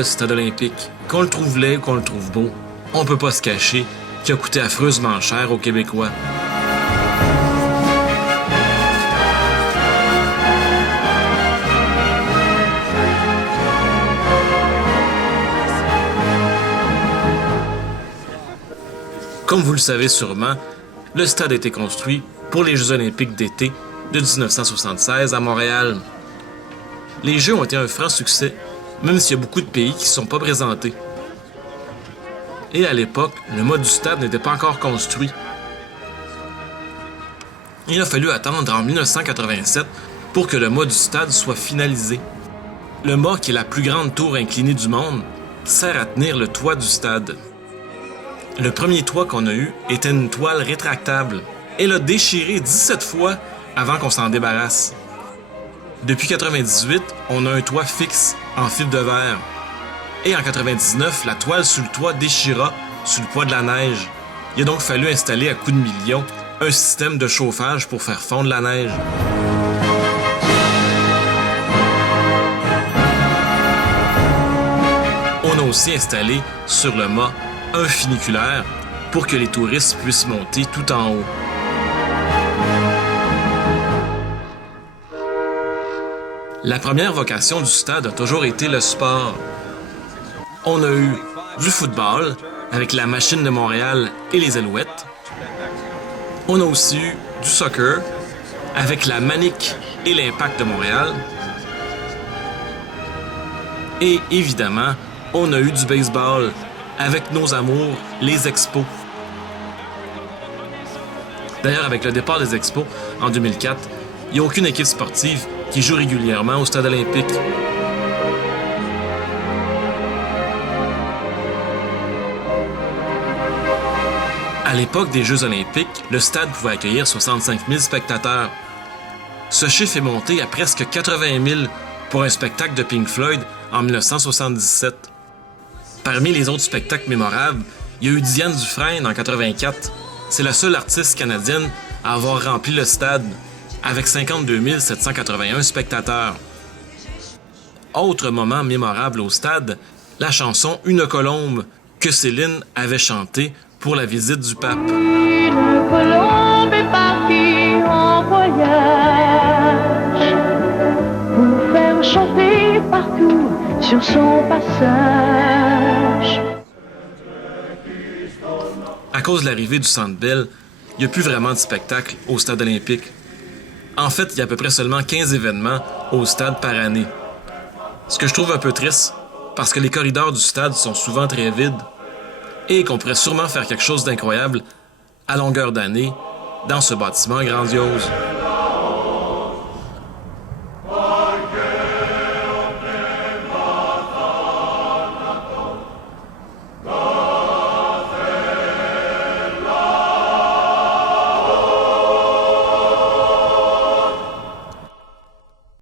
le stade olympique, qu'on le trouve laid ou qu'on le trouve beau, on peut pas se cacher qu'il a coûté affreusement cher aux Québécois. Comme vous le savez sûrement, le stade a été construit pour les Jeux olympiques d'été de 1976 à Montréal. Les Jeux ont été un franc succès, même s'il y a beaucoup de pays qui ne sont pas présentés. Et à l'époque, le mât du stade n'était pas encore construit. Il a fallu attendre en 1987 pour que le mât du stade soit finalisé. Le mât, qui est la plus grande tour inclinée du monde, sert à tenir le toit du stade. Le premier toit qu'on a eu était une toile rétractable. Elle a déchiré 17 fois avant qu'on s'en débarrasse. Depuis 1998, on a un toit fixe en fibre de verre. Et en 1999, la toile sous le toit déchira sous le poids de la neige. Il a donc fallu installer à coups de millions un système de chauffage pour faire fondre la neige. On a aussi installé sur le mât un funiculaire pour que les touristes puissent monter tout en haut. La première vocation du stade a toujours été le sport. On a eu du football avec la Machine de Montréal et les Alouettes. On a aussi eu du soccer avec la Manic et l'Impact de Montréal. Et évidemment, on a eu du baseball avec nos amours, les Expos. D'ailleurs, avec le départ des Expos en 2004, il n'y a aucune équipe sportive qui joue régulièrement au stade olympique. À l'époque des Jeux olympiques, le stade pouvait accueillir 65 000 spectateurs. Ce chiffre est monté à presque 80 000 pour un spectacle de Pink Floyd en 1977. Parmi les autres spectacles mémorables, il y a eu Diane Dufresne en 1984. C'est la seule artiste canadienne à avoir rempli le stade, avec 52 781 spectateurs. Autre moment mémorable au stade, la chanson « Une colombe » que Céline avait chantée pour la visite du pape. Une colombe est partie en voyage pour faire chanter partout sur son passage. À cause de l'arrivée du Centre Bell, il n'y a plus vraiment de spectacle au stade olympique. En fait, il y a à peu près seulement 15 événements au stade par année. Ce que je trouve un peu triste, parce que les corridors du stade sont souvent très vides et qu'on pourrait sûrement faire quelque chose d'incroyable à longueur d'année dans ce bâtiment grandiose.